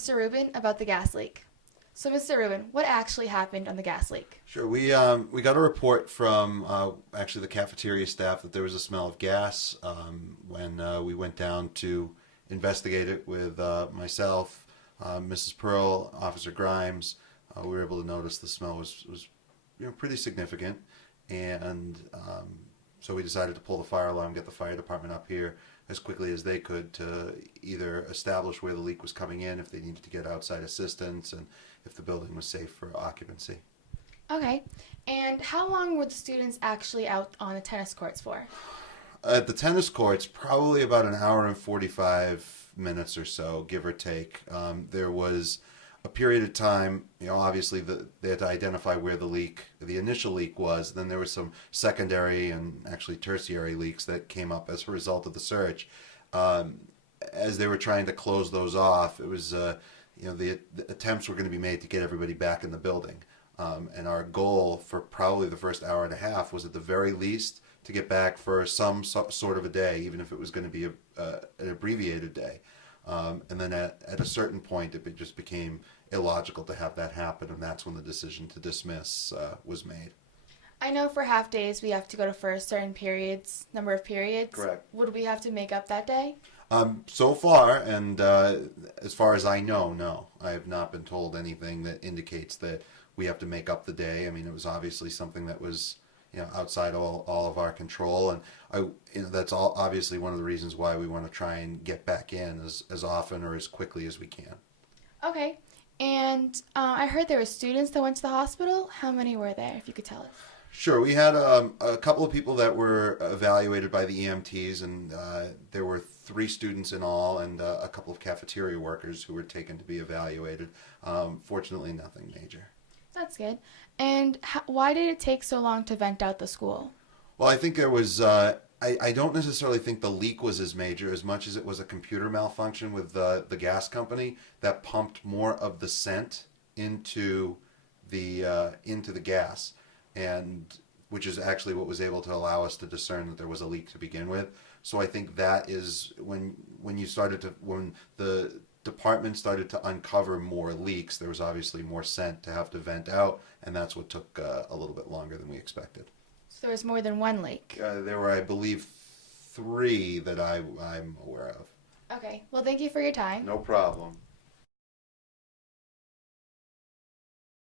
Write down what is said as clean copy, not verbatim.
Mr. Rubin about the gas leak. So, Mr. Rubin, what actually happened on the gas leak? Sure. We got a report from actually the cafeteria staff that there was a smell of gas when we went down to investigate it with myself, Mrs. Pearl, Officer Grimes. We were able to notice the smell was pretty significant, and so we decided to pull the fire alarm, get the fire department up here as quickly as they could to either establish where the leak was coming in, if they needed to get outside assistance, and if the building was safe for occupancy. Okay. And how long were the students actually out on the tennis courts for? At the tennis courts, probably about an hour and 45 minutes or so, give or take. There was a period of time, obviously they had to identify where the initial leak was. Then there was some secondary and actually tertiary leaks that came up as a result of the search. As they were trying to close those off, it was, the attempts were going to be made to get everybody back in the building. And our goal for probably the first hour and a half was at the very least to get back for some sort of a day, even if it was going to be an abbreviated day. And then at a certain point, it just became illogical to have that happen, and that's when the decision to dismiss was made. I know for half days we have to go to for certain number of periods. Correct. Would we have to make up that day? So far, and as far as I know, no. I have not been told anything that indicates that we have to make up the day. I mean, it was obviously something that was outside all of our control, and that's all obviously one of the reasons why we want to try and get back in as often or as quickly as we can. Okay. And I heard there were students that went to the hospital. How many were there, if you could tell us? Sure. We had a couple of people that were evaluated by the EMTs, and there were 3 students in all, and a couple of cafeteria workers who were taken to be evaluated. Fortunately, nothing major. That's good. And why did it take so long to vent out the school? Well, I think there was, I don't necessarily think the leak was as major as much as it was a computer malfunction with the gas company that pumped more of the scent into the gas, and which is actually what was able to allow us to discern that there was a leak to begin with. So I think that is when the department started to uncover more leaks, there was obviously more scent to have to vent out, and that's what took a little bit longer than we expected. So there was more than one leak? There were, I believe, 3 that I'm aware of. Okay. Well, thank you for your time. No problem.